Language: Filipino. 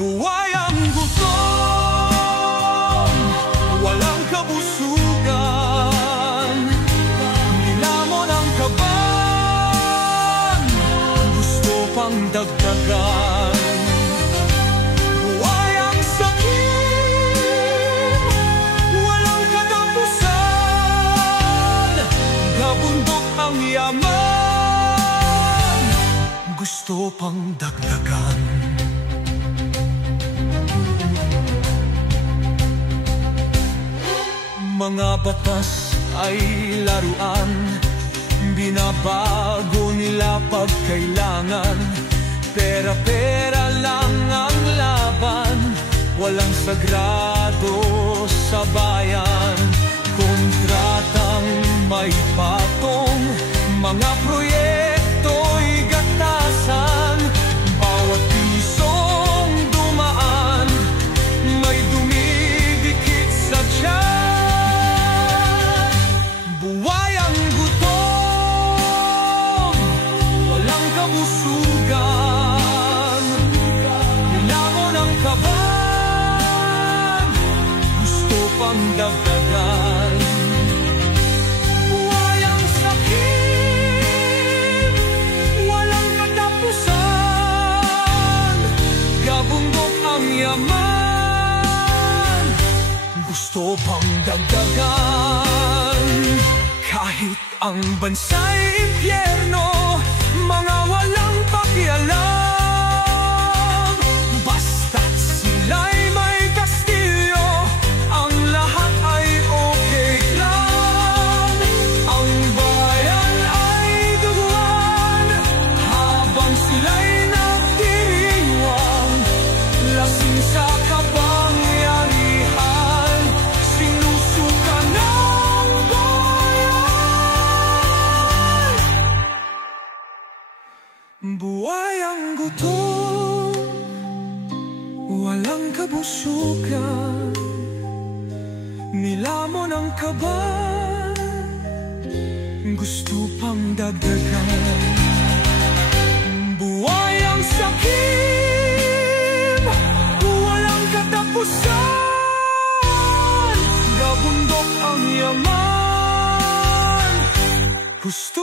Buhay ang gutom, walang kabusugan, nilamon ang kaban, gusto pang dagdagan. Buhay ang sakit, walang katapusan, gabundok ang yaman, gusto pang dagdagan. Mga batas ay laruan, binabago nila pag kailangan. Pera-pera lang ang laban, walang sagrado sa bayan. Kontratang may patong, mga proyekto'y gatasan. Bawat pisong dumaan, may dumidikit sa tiyan. Buhay ang gutom, walang kabusugan, nilamon ang kaban, gusto pang dagdagan. Buhay ang sakit, walang katapusan, gabundok ang yaman, gusto pang dagdagan. Kahit ang bansa'y impyerno, mga walang pakialam, basta't sila'y may kastilyo, ang lahat ay okay lang. Ang bayan ay duguan, habang sila'y nagdiriwang, lasing sa kapangyarihan, sinusukan ng bayan. Buhay ang gutom, walang kabusugan, nilamon ang kaban, gusto pang dagdagan. Buhay ang sakim, walang katapusan, gabundok ang yaman, gusto